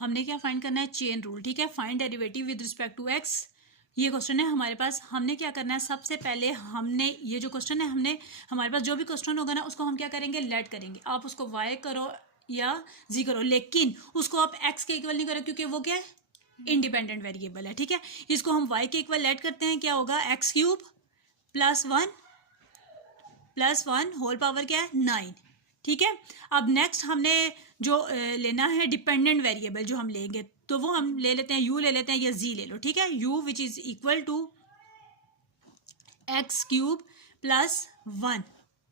हमने क्या फाइंड करना है, चेन रूल, ठीक है। Find derivative with respect to X, ये क्वेश्चन है हमारे पास। हमने क्या करना है, सबसे पहले हमने ये जो क्वेश्चन है, हमने हमारे पास जो भी क्वेश्चन होगा ना उसको हम क्या करेंगे, लेट करेंगे। आप उसको वाई करो या जी करो, लेकिन उसको आप एक्स के इक्वल नहीं करो क्योंकि वो क्या है, इंडिपेंडेंट वेरिएबल है, ठीक है। इसको हम वाई के इक्वल लेट करते हैं, क्या होगा, X cube plus one whole power क्या है 9, ठीक है। अब नेक्स्ट हमने जो लेना है डिपेंडेंट वेरिएबल जो हम लेंगे, तो वो हम ले लेते हैं यू ले लेते हैं या जी ले लो, ठीक है। U which is equal to X cube plus 1,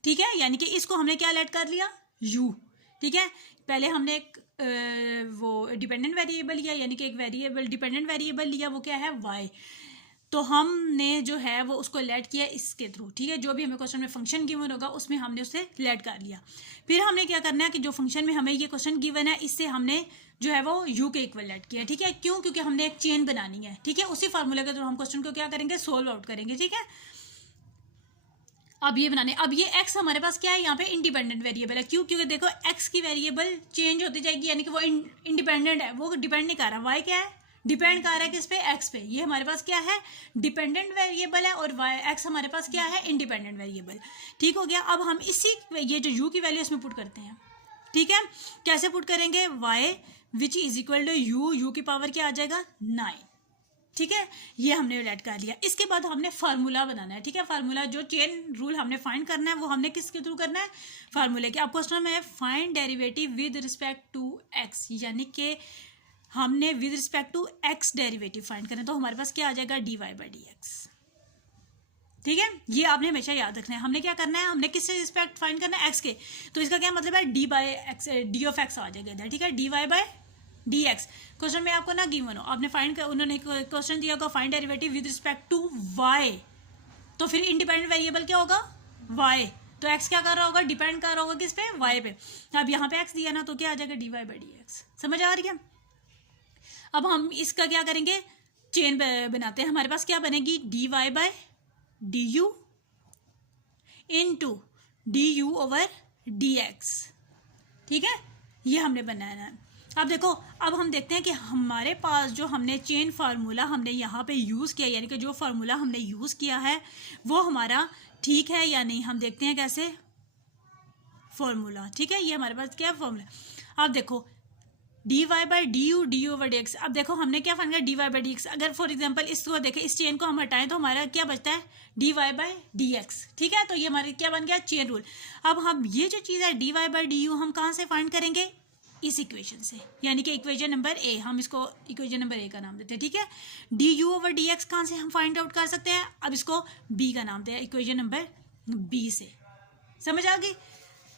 ठीक है। यानी कि इसको हमने क्या लेट कर लिया, यू, ठीक है। पहले हमने एक वो डिपेंडेंट वेरिएबल लिया, यानी कि एक वेरिएबल डिपेंडेंट वेरिएबल लिया, वो क्या है, वाई। तो हमने जो है वो उसको लेट किया इसके थ्रू, ठीक है। जो भी हमें क्वेश्चन में फंक्शन गिवन होगा उसमें हमने उसे लेट कर लिया। फिर हमने क्या करना है कि जो फंक्शन में हमें ये क्वेश्चन गिवन है इससे हमने जो है वो यू के इक्वल लेट किया, ठीक है। क्यों, क्योंकि हमने एक चेन बनानी है, ठीक है। उसी फार्मूले के थ्रू हम क्वेश्चन को क्या करेंगे, सोल्व आउट करेंगे, ठीक है। अब ये बनाने, अब ये x हमारे पास क्या है, यहाँ पे इंडिपेंडेंट वेरिएबल है। क्यों, क्योंकि देखो x की वेरिएबल चेंज होती जाएगी, यानी कि वो इंडिपेंडेंट है, वो डिपेंड नहीं कर रहा। y क्या है, डिपेंड कर रहा है किस पे, x पे। ये हमारे पास क्या है, डिपेंडेंट वेरिएबल है, और x हमारे पास क्या है, इंडिपेंडेंट वेरिएबल, ठीक हो गया। अब हम इसी ये जो u की वैल्यू इसमें पुट करते हैं, ठीक है। कैसे पुट करेंगे, y which is equal to U की पावर क्या आ जाएगा 9, ठीक है। ये हमने लेट कर लिया। इसके बाद हमने फार्मूला बनाना है, ठीक है। फार्मूला जो चेन रूल हमने फाइंड करना है वो हमने किसके थ्रू करना है, फार्मूले के। अब क्वेश्चन में find derivative with respect to X, यानी कि हमने with respect to X derivative find करना है। तो हमारे पास क्या आ जाएगा, D Y by D X, ठीक है। ये आपने हमेशा याद रखना है। हमने क्या करना है, हमने किससे रिस्पेक्ट फाइंड करना है, एक्स के। तो इसका क्या मतलब है, d by x, d of x आ जाएगा इधर, ठीक है। D Y by D x. Question में आपको ना गिवन हो, आपने फाइंड कर, उन्होंने क्वेश्चन दिया होगा find derivative with respect to Y, तो फिर इंडिपेंडेंट वेरिएबल क्या होगा, वाई। तो एक्स क्या कर रहा होगा, डिपेंड कर रहा होगा किस पे, वाई पे। अब यहाँ पे एक्स दिया ना, तो क्या आ जाएगा, D Y by D X. समझ आ रही है। अब हम इसका क्या करेंगे, चेन बनाते हैं। हमारे पास क्या बनेगी, D Y by D U into D you over D X, ठीक है। ये हमने बनाना है। अब देखो, अब हम देखते हैं कि हमारे पास जो हमने चेन फार्मूला हमने यहाँ पे यूज़ किया, यानी कि जो फार्मूला हमने यूज़ किया है वो हमारा ठीक है या नहीं। हम देखते हैं कैसे, फार्मूला, ठीक है। ये हमारे पास क्या फार्मूला। अब देखो, D Y by D U D over D X. अब देखो हमने क्या फाइंड किया, D Y by D X. अगर फॉर एग्जांपल इसको देखें, इस चेन को हम हटाएं तो हमारा क्या बचता है, D Y by D X, ठीक है। तो ये हमारे क्या बन गया, चेन रूल। अब हम ये जो चीज़ है D Y by D U हम कहाँ से फाइंड करेंगे, इस इक्वेशन से, यानी कि इक्वेशन नंबर ए। हम इसको इक्वेशन नंबर ए का नाम देते हैं, ठीक है। D you over D x कहाँ से हम फाइंड आउट कर सकते हैं, अब इसको बी का नाम देते हैं, इक्वेशन नंबर बी से। समझ आ गई।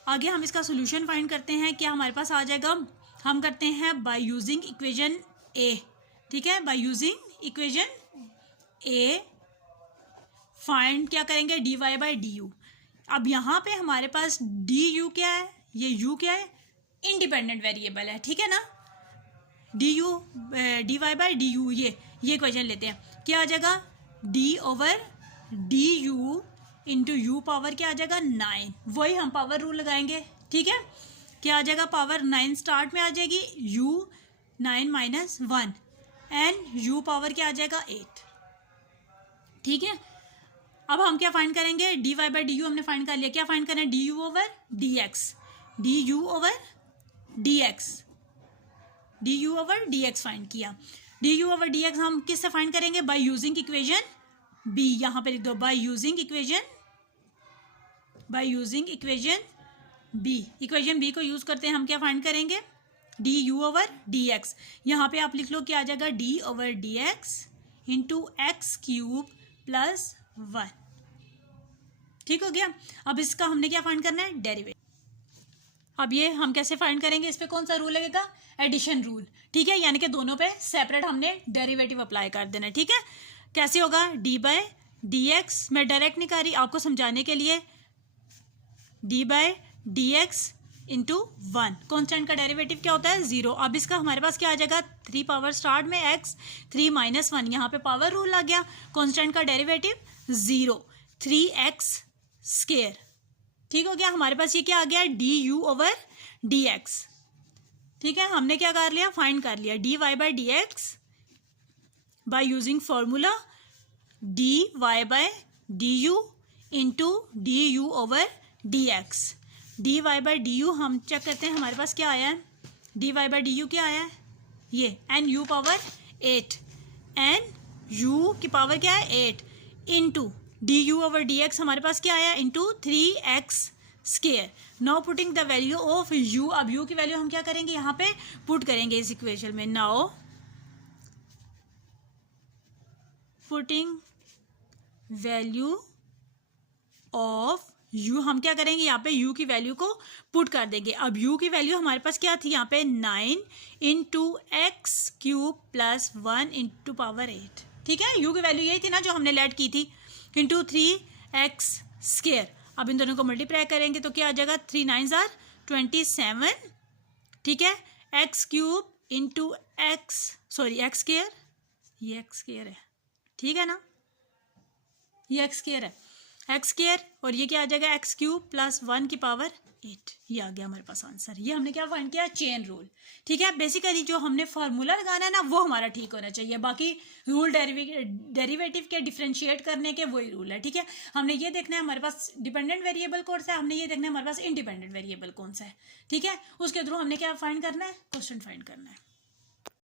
आगे हम इसका सोल्यूशन फाइंड करते हैं। क्या हमारे पास आ जाएगा, हम करते हैं बाय यूजिंग इक्वेशन ए, ठीक है। By using equation A find क्या करेंगे, D Y by D U. अब यहाँ पे हमारे पास डी यू क्या है, ये यू क्या है, इंडिपेंडेंट वेरिएबल है, ठीक है ना। D U D Y by D U, ये इक्वेशन लेते हैं। क्या आ जाएगा, D over D U into U power क्या आ जाएगा 9। वही हम पावर रूल लगाएंगे, ठीक है। क्या आ जाएगा, पावर 9 स्टार्ट में आ जाएगी, u 9 minus 1 and u power क्या आ जाएगा 8, ठीक है। अब हम क्या फाइंड करेंगे, D Y by D u हमने फाइंड कर लिया। क्या फाइंड करना है, d you over D x, d you over D x, d you over D x find किया। D you over D x हम किससे फाइंड करेंगे, बाय यूजिंग इक्वेशन बी। यहाँ पे लिख दो, by using equation B. Equation B को use करते हैं हम क्या फाइंड करेंगे, D you over D X. यहाँ पे आप लिख लो क्या आ जाएगा, D over D X into X cube plus 1, ठीक हो गया। अब इसका हमने क्या फाइंड करना है, डेरिवेटिव। अब ये हम कैसे फाइंड करेंगे, इस पे कौन सा रूल लगेगा, एडिशन रूल, ठीक है। यानी कि दोनों पे सेपरेट हमने डेरिवेटिव अप्लाई कर देना है, ठीक है। कैसे होगा, डी बाय डी एक्स, मैं डायरेक्ट नहीं कर रही, आपको समझाने के लिए, D by D X into 1। Constant का डेरिवेटिव क्या होता है, 0। अब इसका हमारे पास क्या आ जाएगा, 3 पावर स्टार्ट में x, 3 माइनस 1, यहाँ पे पावर रूल आ गया। कॉन्स्टेंट का डेरिवेटिव 0, 3x स्क्वायर, ठीक हो गया। हमारे पास ये क्या आ गया, D you over D X, ठीक है, हमने क्या कर लिया, फाइंड कर लिया dy by D x by using formula dy by D U into D you over D x. dy by D U हम चेक करते हैं हमारे पास क्या आया है, dy बाई डी यू क्या आया है, ये N U power 8, N U की पावर क्या है 8 into D you over D X हमारे पास क्या आया into 3x square. Now putting the value of u, अब u की वैल्यू हम क्या करेंगे यहाँ पे पुट करेंगे इस इक्वेशन में। Now putting value of u, हम क्या करेंगे यहाँ पे u की वैल्यू को पुट कर देंगे। अब u की वैल्यू हमारे पास क्या थी यहाँ पे 9 into X cube plus 1 into power 8, ठीक है, u की वैल्यू यही थी ना जो हमने लेट की थी, इंटू 3x स्केयर। अब इन दोनों को मल्टीप्लाई करेंगे तो क्या आ जाएगा, 3 9 जार 27, ठीक है, x cube into x x square, ये एक्स स्केयर है, ठीक है ना, ये एक्स स्केयर है, एक्स स्केयर और ये क्या आ जाएगा एक्स क्यूब प्लस 1 की पावर 8, ये आ गया हमारे पास आंसर। ये हमने क्या फाइंड किया, चेन रूल, ठीक है। बेसिकली जो हमने फार्मूला लगाना है ना वो हमारा ठीक होना चाहिए, बाकी रूल डेरिवेटिव के डिफरेंशिएट करने के वही रूल है, ठीक है। हमने ये देखना है हमारे पास डिपेंडेंट वेरिएबल कौन सा है, हमने ये देखना है हमारे पास इंडिपेंडेंट वेरिएबल कौन सा है, ठीक है। उसके थ्रू हमने क्या फाइंड करना है, क्वेश्चन फाइंड करना है।